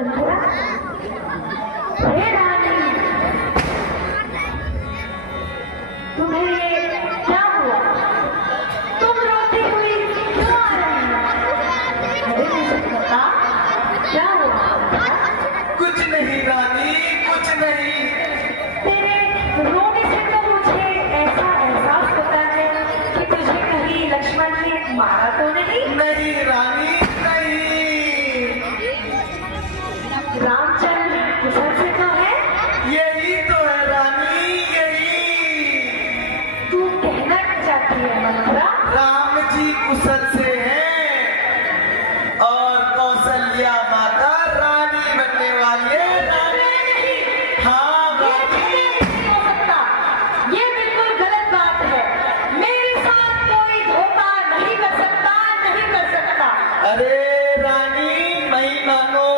मंथरा, हे रानी, तुम्हें ये क्या हुआ? तुम रोती हुई क्यों आ रही हो? अरे मुझे बता, क्या हुआ? कुछ नहीं रानी, कुछ नहीं। तेरे रोने से तो मुझे ऐसा एहसास होता है कि तुझे कहीं लक्ष्मण ने मारा तो नहीं? नहीं रानी, नहीं। रामचंद्र कुशल से तो है? यही तो है रानी, यही। तू कहना क्या चाहती है मंथरा? राम जी कुशल से हैं और कौशल्या माता रानी बनने वाली है। रानी, हाँ रानी। नहीं हो सकता, ये बिल्कुल गलत बात है। मेरे साथ कोई धोखा नहीं कर सकता, नहीं कर सकता। अरे रानी, नहीं मानो।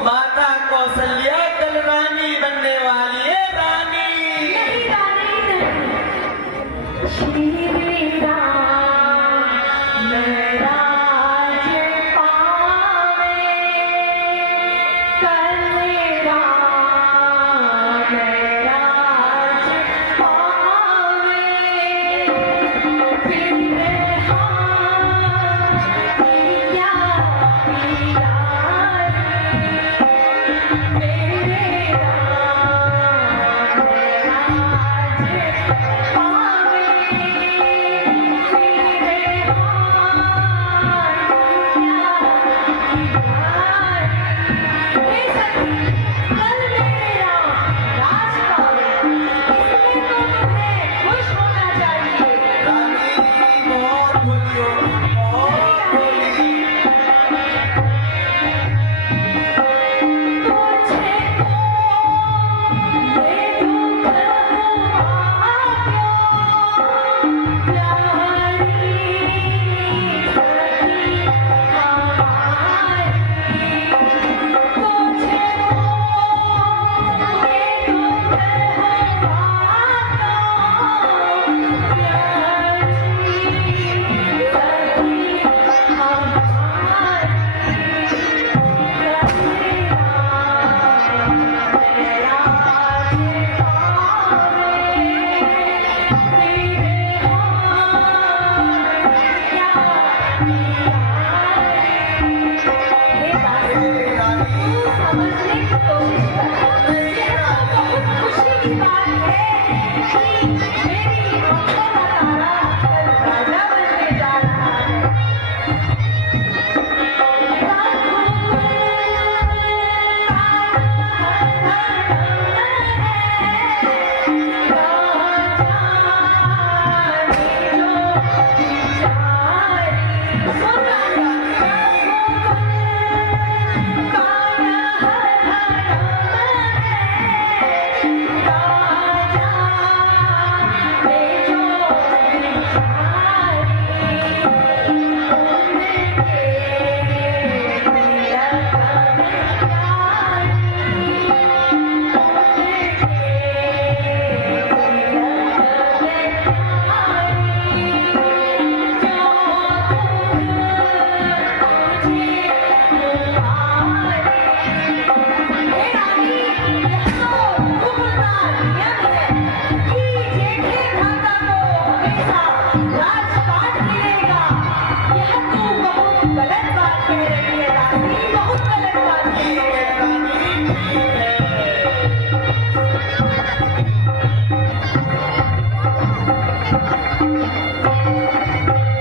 माता कौशल्या कल रानी बनने वाली है। रानी नहीं रानी नहीं, श्री राम मेरा राज पावे, कल राम मेरा राज पावे, फिर हाँ क्या पिया मेरे राम मेरा राज पावे, फिर रानी बहुत भूली हो, बहुत भूली।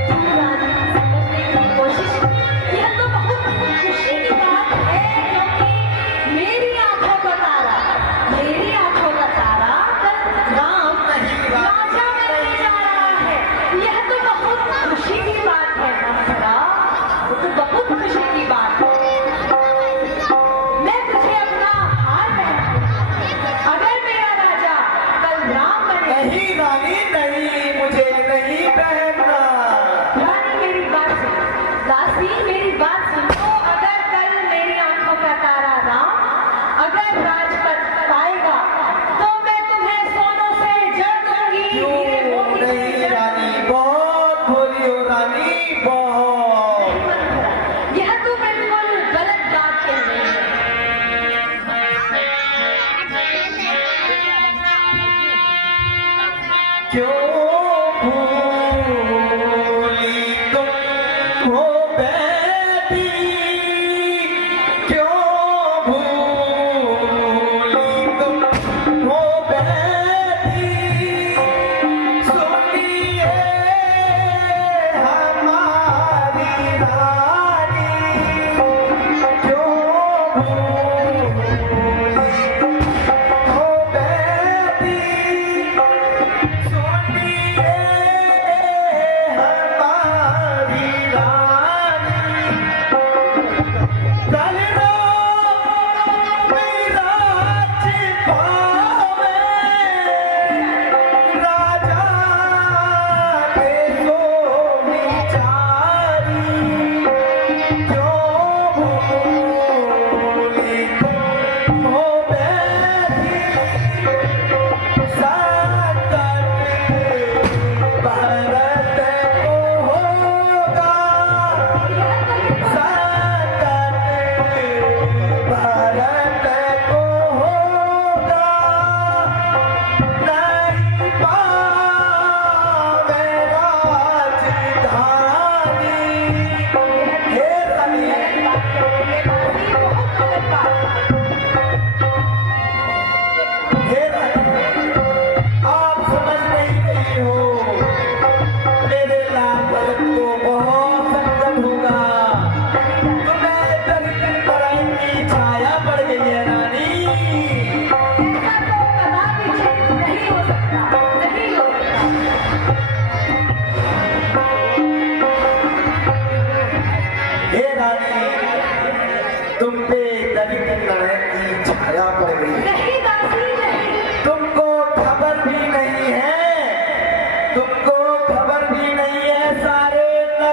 समझने की कोशिश कर। ये तो बहुत खुशी की बात है कि मेरी आंखों का तारा कल राजा बनने जा रहा है। नहीं रानी, नहीं, मुझे नहीं पहनना। रानी मेरी बात सुन, दासी मेरी बात सुनो। अगर कल मेरी आंखों का तारा राम अगर राजपथ पाएगा तो मैं तुम्हें सोनों से जड़ दूंगी। हीरे मोती से नहीं जड़ रानी, दूंगी। बहुत भोली हो रानी, बहुत। यह तो बिल्कुल गलत बात कह रही है।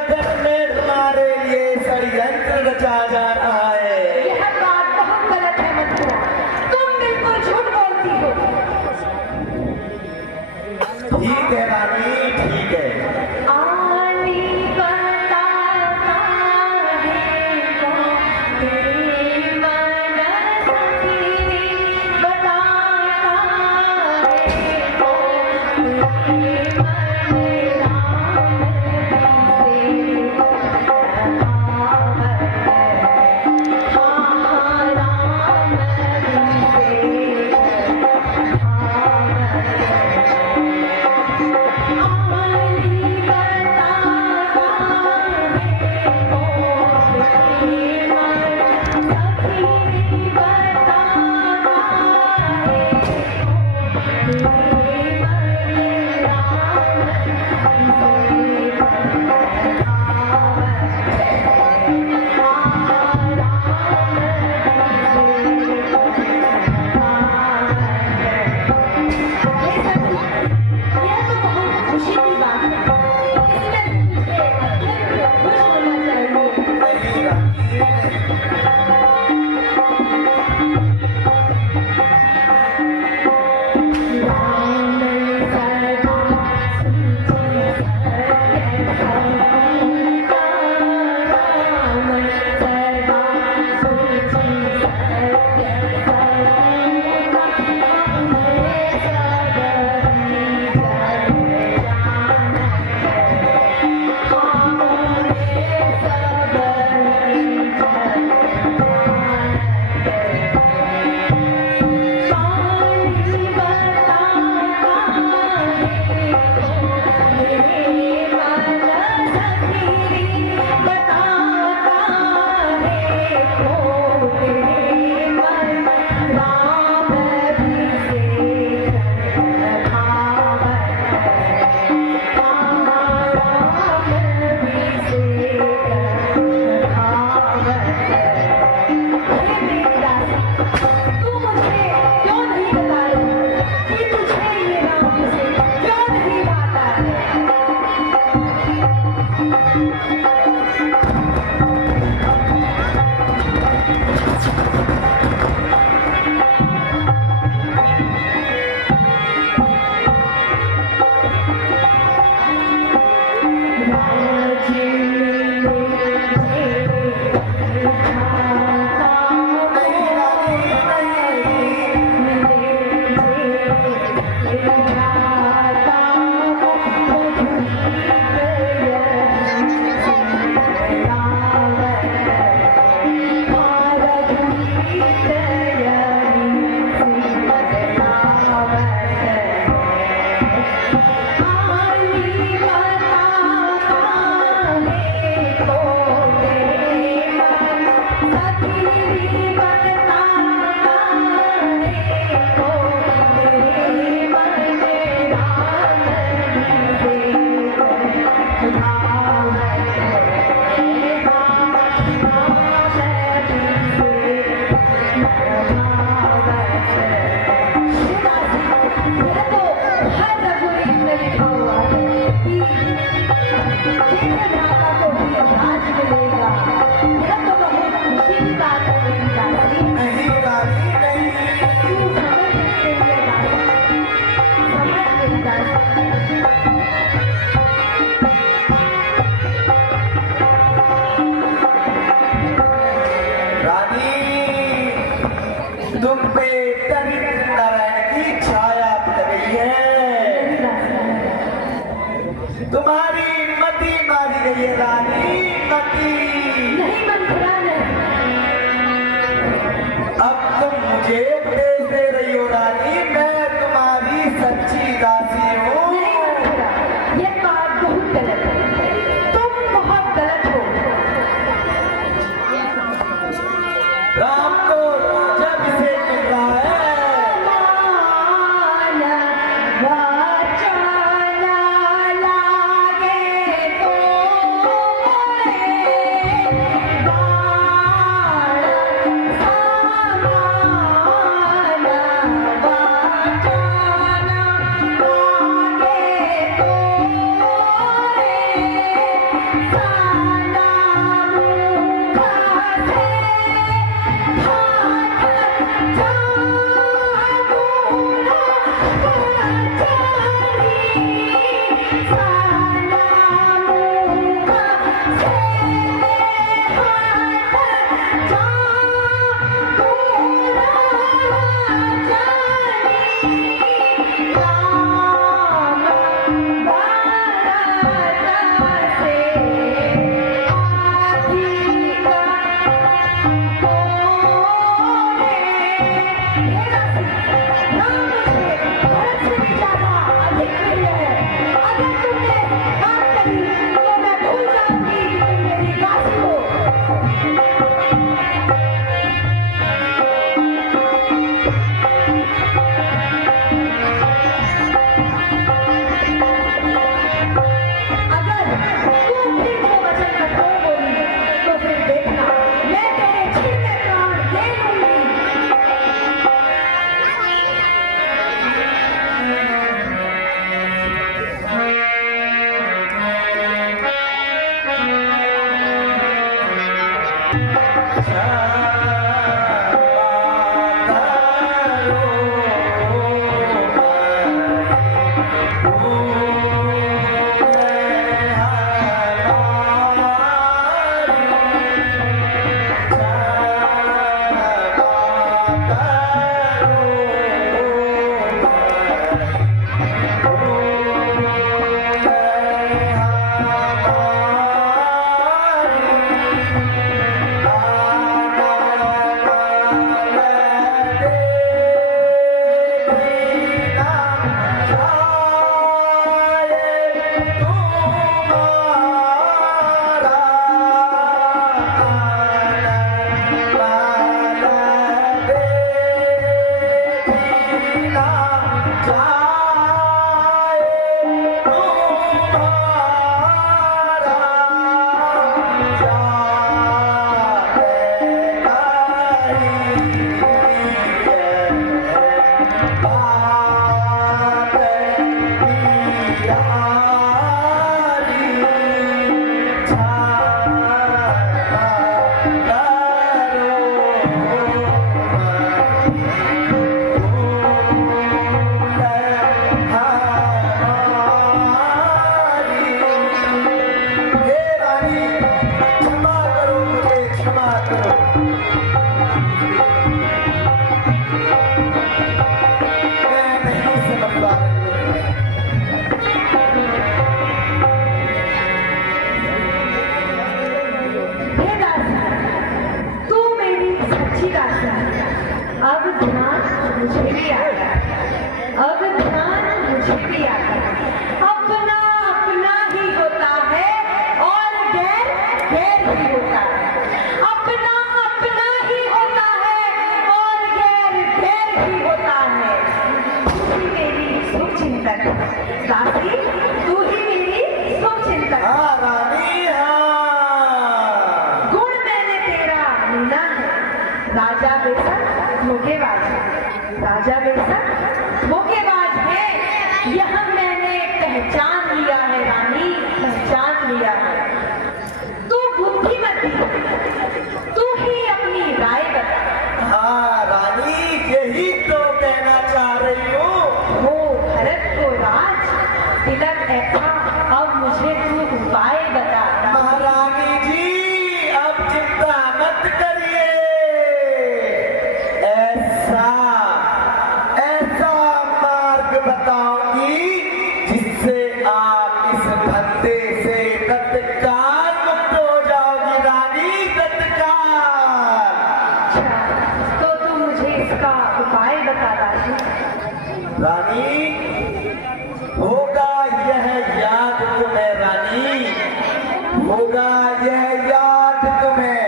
घर में तुम्हारे लिए षड्यंत्र रचा जा रहा है। यह बात बहुत गलत है मंत्रा, तुम बिल्कुल झूठ बोलती हो। ठीक है रानी, ठीक है। आनी बताता है कौन तेरे मन सखी, बताता है कौन तेरे मन राम से। दासी तू ही मेरी शुभ चिंतक। हाँ रानी हाँ। गुण मैंने तेरा मीना है, राजा बेशक धोखेबाज, राजा बेशक धोखेबाज है, यह मैंने पहचान लिया है रानी, पहचान लिया है। तू बुद्धिमती, तू ही अपनी राय बता। हाँ रानी यही तो कहना चाह रही हूँ। हो भरत को राज तिलक ऐसा, अब मुझे तू उपाय बता। महारानी जी अब चिंता मत करिए, ऐसा ऐसा मार्ग बताऊंगी जिससे आप इस धंधे से तत्काल मुक्त हो जाओगी रानी, तत्काल। अच्छा, तो तू मुझे इसका उपाय बता दासी। रानी होगा यह याद तुम्हें रानी, होगा यह याद तुम्हें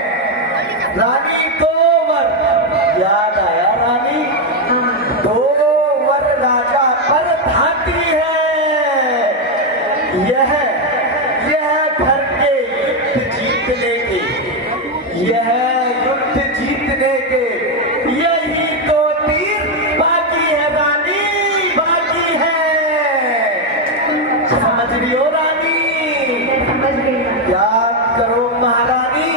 रानी। दो वर याद आया रानी, दो वर राजा पर भाती है। यह घर के युद्ध जीतने के, यह युद्ध जीतने के यही दो तीर बाकी है रानी, बाकी है। समझ रही हो रानी? मैं समझ गई ना। याद करो महारानी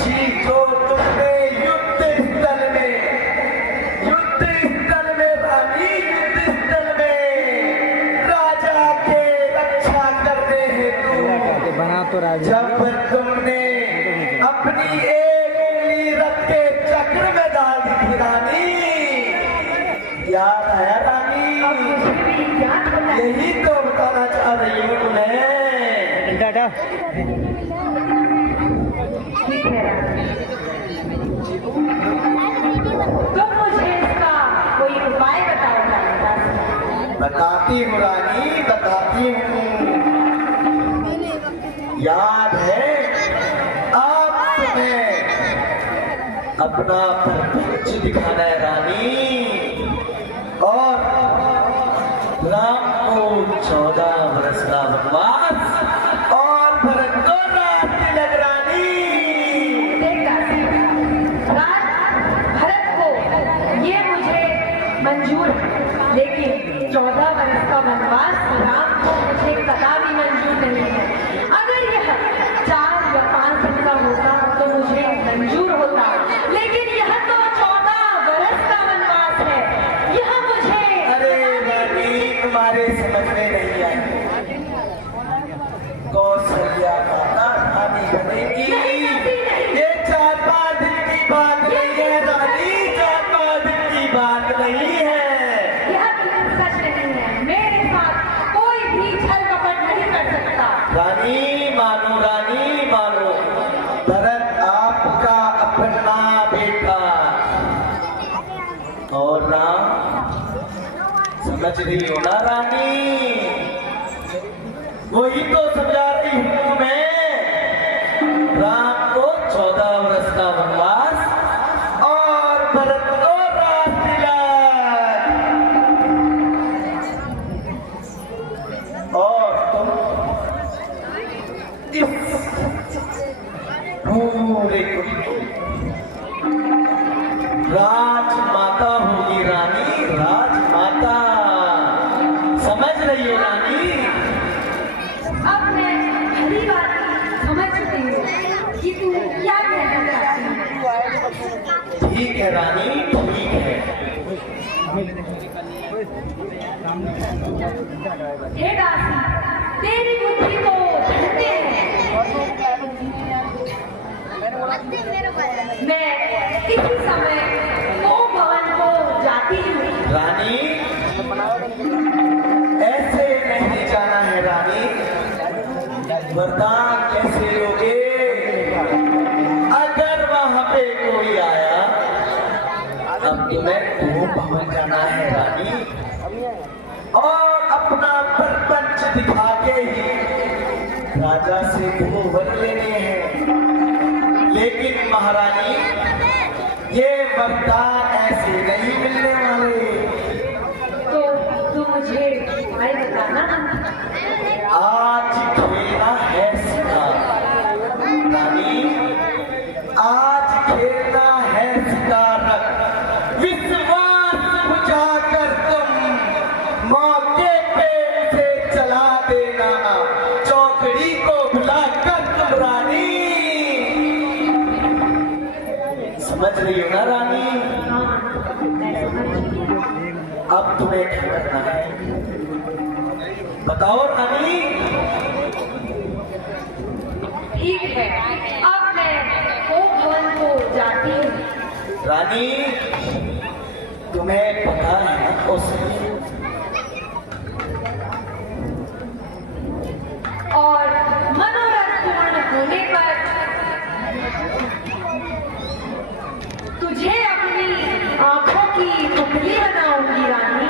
जी, जो तुमने युद्ध स्थल में रानी, युद्ध स्थल में राजा के रक्षा करने हेतु बना तो राजा जब तुमने अपनी एक उंगली रख के चक्र में डाल दी थी रानी, याद है रानी? अब मुझे भी याद बता। यही तो बताना चाह रही हूँ तुम्हें। टाटा ठीक है रानी। तुम मुझे इसका कोई उपाय बताओ दासी। बताती हूँ रानी, बताती हूँ। याद है आप तुम्हें अपना प्रपंच दिखाना है रानी, और राम को 14 वर्ष का वनवास और भरत को राज तिलक रानी। देख दासी, राज भरत को ये मुझे मंजूर है, लेकिन 14 वर्ष का वनवास राम को मुझे कदापि मंजूर नहीं है। अगर यह 4 या 5 दिन का होता तो मुझे मंजूर बनेगी। नहीं, नहीं। ये 4-5 दिन की बात नहीं है रानी, 4-5 दिन की बात नहीं है। यह बिल्कुल सच नहीं है। मेरे साथ कोई भी छल कपट नहीं कर सकता। रानी मानो, भरत आपका अपना बेटा और राम, समझ रही हो ना रानी? वही तो समझा रही हूं मैं। राम को 14 वर्ष का वनवास और भरत को राज तिलक। और तुम इस पूरे राजमाता होगी रानी, राजमाता। समझ रही हो रानी? अब मैं पहली बात समझ चुकी हूँ कि तू क्या कहना चाहती है। ठीक है रानी, ठीक है। हे दासी, तेरी बुद्धि को धरते हैं। मैं इसी समय वो भवन को जाती हूँ। रानी ऐसे नहीं जाना है रानी, वरदान कैसे लोगे? अगर वहां पे कोई आया, अब तुम्हें वो भवन जाना है रानी, और अपना प्रपंच दिखा के ही राजा से वो वर लेने हैं। लेकिन महारानी, ये वरदान ऐसे नहीं मिलने वाले। तो तू मुझे उपाय बताना। आज खेलना है शिकार रानी, आज खेलना है शिकार। विश्वास बुझाकर तुम मौके पे उसे चला देना, चौकड़ी को बुलाकर तुम रानी। समझ रही हो ना रानी? अब तुम्हें क्या करना है बताओ रानी? ठीक है, अब मैं वो भवन को जाती हूँ। रानी, तुम्हें पता है उस और मनोरथ पूर्ण होने पर तुझे अपनी आंखों की पुतली बनाऊंगी रानी।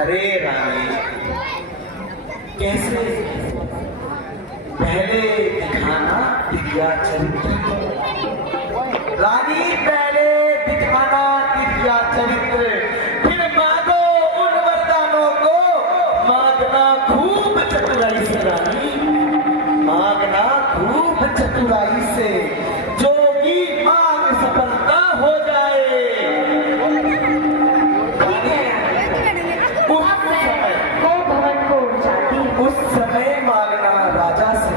अरे रानी, कैसे? पहले दिखाना दिव्या चरित्र रानी, पहले दिखाना दिव्या चरित्र, फिर मांगो उन वरदानों को। मांगना खूब चतुराई से रानी, मांगना खूब चतुराई से, जोगी मांग सफलता हो जाए। ठीक है, अब मैं वो भवन को जाती हूँ। उस समय मांगना राजा से,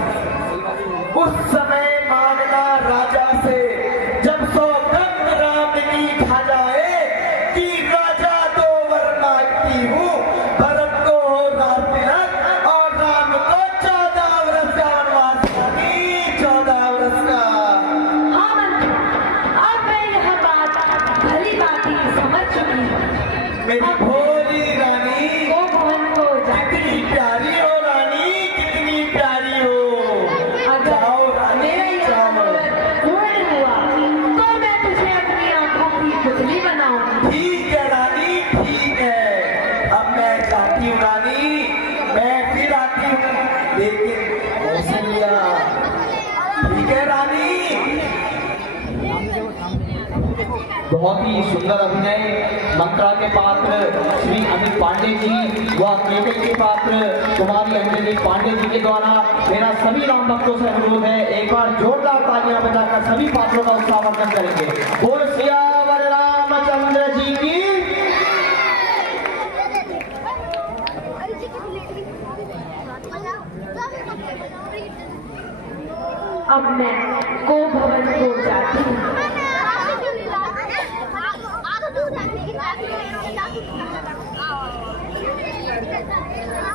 उस समय मांगना राजा से, जब सौगंध राम की खा जाए कि राजा तो वर मांगती हूँ, भरत को हो राज तिलक और राम को 14 वर्ष का वनवास। 14 वर्ष का। हाँ मंत्री, अब मैं यह बात भली भांति समझ चुकी हूँ। मेरी भोली रानी, वो भवन को जाती कितनी प्यारी हो रानी, कितनी प्यारी हो। जाओ रानी, मेरा यह जाओ। मनोरथ पूर्ण हुआ तो मैं तुझे अपनी आंखों की पुतली बनाऊंगी। ठीक है रानी, ठीक है। अब मैं जाती हूँ रानी, मैं फिर आती हूँ, लेकिन कौशल्या। ठीक है रानी। बहुत ही सुंदर अभिनय मंत्रा के पात्र श्री अमित पांडे जी व केवल के पात्र कुमारी अंजलि पांडे जी के द्वारा मेरा सभी राम भक्तों से अनुरोध है, एक बार जोरदार तालियां बजाकर सभी पात्रों का उत्साहवर्धन करेंगे। बोल सियावर रामचंद्र जी की। अब मैं गो भवन को जाती हूँ।